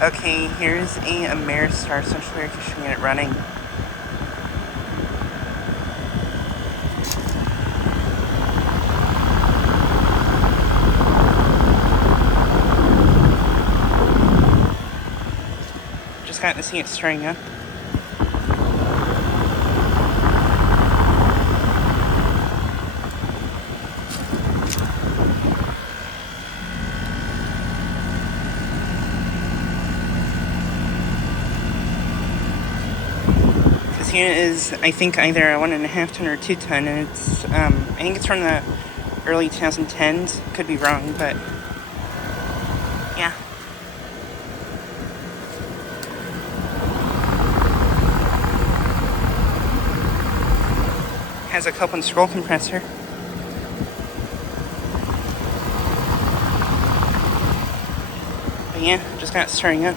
Okay, here's a Ameristar central air conditioning unit running. Just got to see it stirring up. This unit is, I think, either a 1.5 ton or 2 ton, and it's, I think it's from the early 2010s. Could be wrong, but yeah. Has a cup and scroll compressor. But yeah, just got stirring up.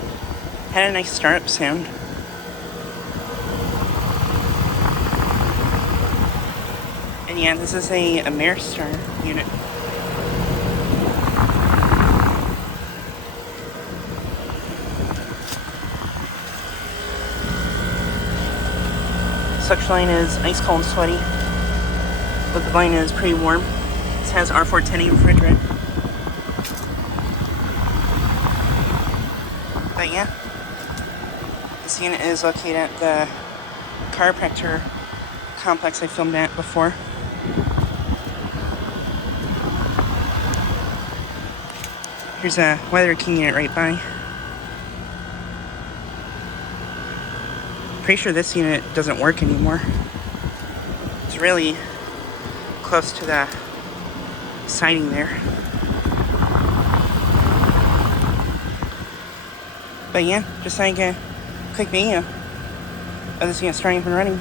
Had a nice startup sound. And yeah, this is a Ameristar unit. Suction line is ice cold and sweaty, but the line is pretty warm. This has R410A refrigerant. But yeah, this unit is located at the Chiropractor complex I filmed at before. Here's a Weather King unit right by. Pretty sure this unit doesn't work anymore. It's really close to the siding there. But yeah, just like a quick video of this unit starting up and running.